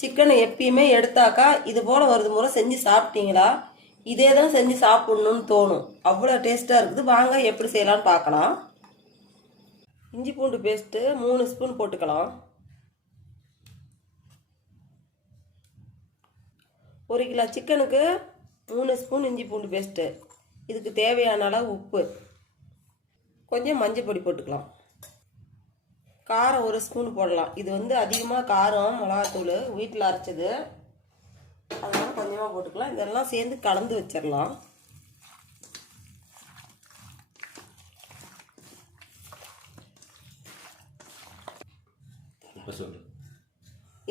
சிக்கனை எப்பயுமே எடுத்தாக்கா இது போல் ஒரு முறை செஞ்சு சாப்பிட்டீங்களா இதே தான் செஞ்சு சாப்பிட்ணுன்னு தோணும். அவ்வளோ டேஸ்ட்டாக இருக்குது. வாங்க எப்படி செய்யலான்னு பார்க்கலாம். இஞ்சி பூண்டு பேஸ்ட்டு 3 ஸ்பூன் போட்டுக்கலாம். 1 கிலோ சிக்கனுக்கு 3 ஸ்பூன் இஞ்சி பூண்டு பேஸ்ட்டு. இதுக்கு தேவையான அளவு உப்பு, கொஞ்சம் மஞ்சள் பொடி போட்டுக்கலாம். காரம் 1 ஸ்பூன் போடலாம். இது அதிகமாக காரம் மிளகாத்தூள் வீட்டில் அரைச்சது, அதனால் கொஞ்சமாக போட்டுக்கலாம். இதெல்லாம் சேர்ந்து கலந்து வச்சிடலாம்.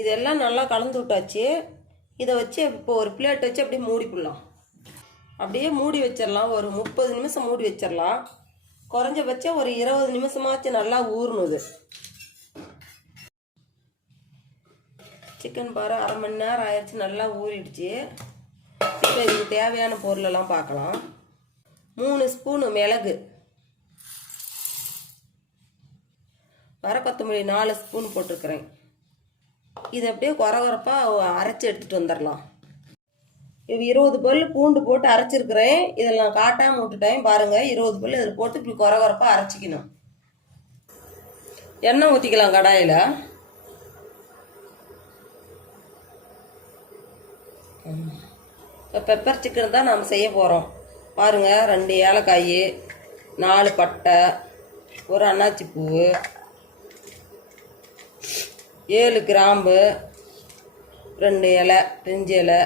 இதெல்லாம் நல்லா கலந்து விட்டாச்சு. இதை வச்சு இப்போ ஒரு பிளேட் வச்சு அப்படியே மூடி போடலாம். அப்படியே மூடி வச்சிடலாம். ஒரு 30 நிமிஷம் மூடி வச்சிடலாம். குறைஞ்சபட்சம் ஒரு 20 நிமிஷமாச்சு நல்லா ஊறணுது. சிக்கன் பாரு 1/2 மணி நேரம் ஆயிடுச்சு, நல்லா ஊறிடுச்சு. இப்போ இதுக்கு தேவையான பொருளெல்லாம் பார்க்கலாம். 3 ஸ்பூனு மிளகு, வர கொத்தமல்லி 4 ஸ்பூன் போட்டிருக்கிறேன். இது அப்படியே குறகுறப்பாக அரைச்சி எடுத்துகிட்டு வந்துடலாம். இது 20 பல் பூண்டு போட்டு அரைச்சிருக்கிறேன். இதெல்லாம் காட்டாமல் விட்டுட்டேன் பாருங்கள். 20 பல் இதில் போட்டு இப்படி குறகுறப்பாக அரைச்சிக்கணும். எண்ணெய் ஊற்றிக்கலாம் கடாயில். இப்போ பெப்பர் சிக்கன் தான் நாம் செய்ய போகிறோம். பாருங்கள், 2 ஏலக்காய், 4 பட்டை, 1 அன்னாச்சி பூ, 7 கிராம்பு, 2 இலை, 5 இலை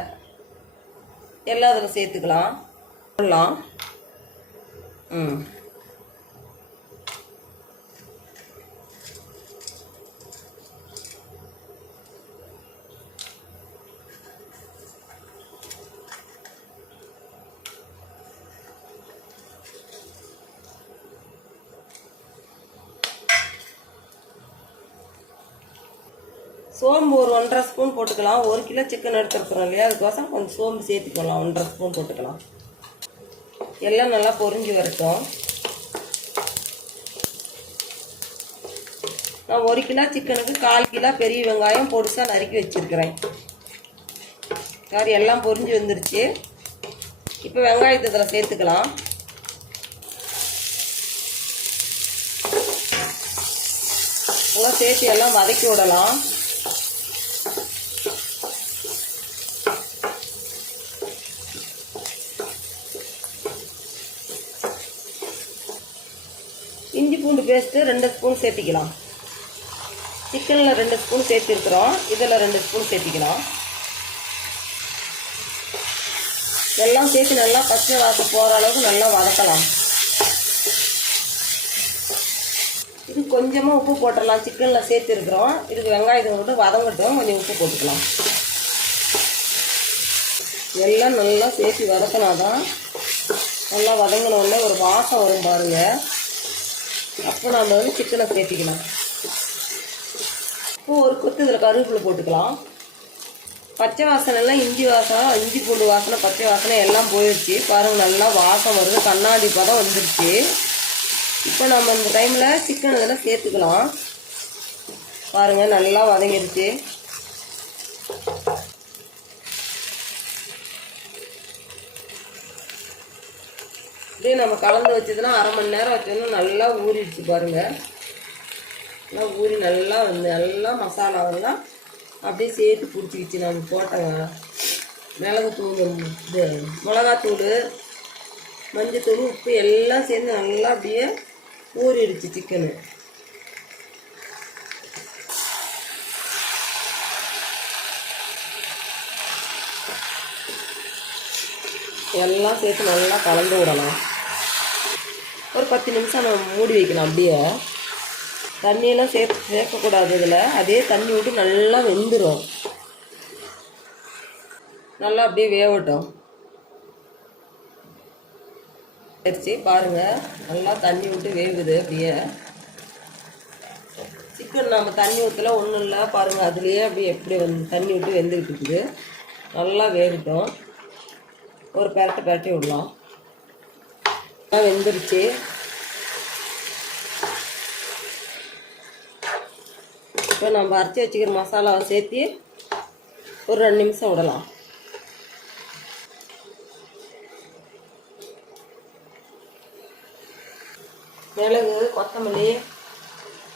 எல்லாம் அதில் சேர்த்துக்கலாம். போடலாம். சோம்பு ஒரு 1.5 ஸ்பூன் போட்டுக்கலாம். 1 கிலோ சிக்கன் எடுத்துருக்குறோம் இல்லையா, அதுக்கோசரம் கொஞ்சம் சோம்பு சேர்த்துக்கலாம். 1.5 ஸ்பூன் போட்டுக்கலாம். எல்லாம் நல்லா பொரிஞ்சு வரட்டும். நான் 1 கிலோ சிக்கனுக்கு 1/4 கிலோ பெரிய வெங்காயம் பொடிசாக நறுக்கி வச்சுருக்கிறேன். எல்லாம் பொரிஞ்சு வந்துருச்சு. இப்போ வெங்காயத்தை இதில் சேர்த்துக்கலாம். எல்லாம் சேர்த்து எல்லாம் வதக்கி விடலாம். இஞ்சி பூண்டு பேஸ்ட்டு 2 ஸ்பூன் சேர்த்திக்கலாம். சிக்கனில் 2 ஸ்பூன் சேர்த்திருக்கிறோம், இதில் 2 ஸ்பூன் சேர்த்திக்கலாம். எல்லாம் சேர்த்து நல்லா பச்சை வாசம் போகிற அளவுக்கு நல்லா வதக்கலாம். இது கொஞ்சமாக உப்பு போட்டுடலாம். சிக்கனில் சேர்த்துருக்குறோம். இதுக்கு வெங்காயத்தை போட்டு வதங்கட்டும். கொஞ்சம் உப்பு போட்டுக்கலாம். எல்லாம் நல்லா சேர்த்து வதக்கினாதான் நல்லா வதங்கினோடனே ஒரு வாசம் வரும் பாருங்கள். அப்போ நம்ம சிக்கனை சேர்த்திக்கலாம். இப்போ ஒரு கொத்து இதில் கருவேப்பிலை போட்டுக்கலாம். பச்சை வாசனைலாம் இஞ்சி பூண்டு வாசனை, பச்சை வாசனை எல்லாம் போயிடுச்சு. பாருங்கள், நல்லா வாசம் வருது. கண்ணாடி பதம் வந்துடுச்சு. இப்போ நம்ம இந்த டைமில் சிக்கன் இதில் சேர்த்துக்கலாம். பாருங்கள், நல்லா வதங்கிடுச்சு. இப்படியே நம்ம கலந்து வச்சதுன்னா 1/2 மணி நேரம் வச்சோன்னா நல்லா ஊறிடுச்சு. பாருங்கள், நல்லா ஊறி நல்லா மசாலாவெல்லாம் அப்படியே சேர்த்து பிடிச்சிக்கிச்சு. நம்ம போட்ட மிளகாத்தூள், மஞ்சத்தூள், உப்பு எல்லாம் சேர்ந்து நல்லா அப்படியே ஊறிடுச்சு சிக்கனு. எல்லாம் சேர்த்து நல்லா கலந்து விடலாம். ஒரு 10 நிமிஷம் நம்ம மூடி வைக்கலாம். அப்படியே தண்ணியெல்லாம் சேர்க்கக்கூடாது. இதில் அதே தண்ணி விட்டு நல்லா வெந்துடும். நல்லா அப்படியே வேகட்டும். சரிச்சு, பாருங்கள், நல்லா தண்ணி விட்டு வேகுது. அப்படியே சிக்கன் நம்ம தண்ணி ஊற்றல, ஒன்றும் இல்லை. பாருங்கள், அதுலேயே அப்படியே எப்படி தண்ணி விட்டு வெந்துக்கிட்டு இருக்குது. நல்லா வேகட்டும். ஒரு பெரட்டி விடலாம். நல்லா வெந்துருச்சு. இப்போ நம்ம அரைச்சி வச்சுக்கிற மசாலாவை சேர்த்து ஒரு 2 நிமிஷம் விடலாம். மிளகு, கொத்தமல்லி,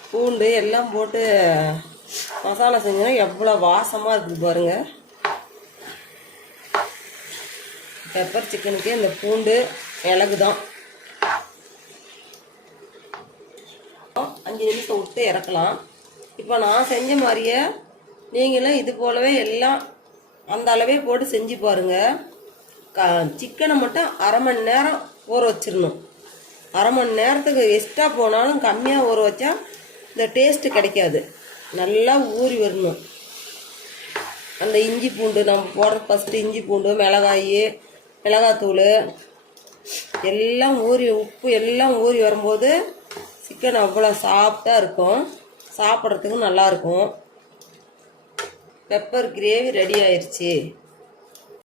பூண்டு எல்லாம் போட்டு மசாலா செஞ்சோன்னா எவ்வளோ வாசமாக இருக்குது பாருங்கள். பெப்பர் சிக்கனுக்கு இந்த பூண்டு மிளகு தான். 5 நிமிஷம் விட்டு இறக்கலாம். இப்போ நான் செஞ்ச மாதிரியே நீங்களும் இது போலவே எல்லாம் அந்த அளவே போட்டு செஞ்சு பாருங்கள். சிக்கனை மட்டும் அரை மணி நேரம் ஊற வச்சிடணும். அரை மணி நேரத்துக்கு எக்ஸ்ட்ரா போனாலும் கம்மியாக ஊற வச்சா இந்த டேஸ்ட்டு கிடைக்காது. நல்லா ஊறி வரணும். அந்த இஞ்சி பூண்டு நம்ம போடுறது ஃபஸ்ட்டு இஞ்சி பூண்டு, மிளகாத்தூள் எல்லாம் ஊறி, உப்பு எல்லாம் ஊறி வரும்போது சிக்கன் அவ்வளோ சாஃப்டாக இருக்கும். சாப்பிட்றதுக்கும் நல்லாயிருக்கும். பெப்பர் கிரேவி ரெடி ஆயிடுச்சு.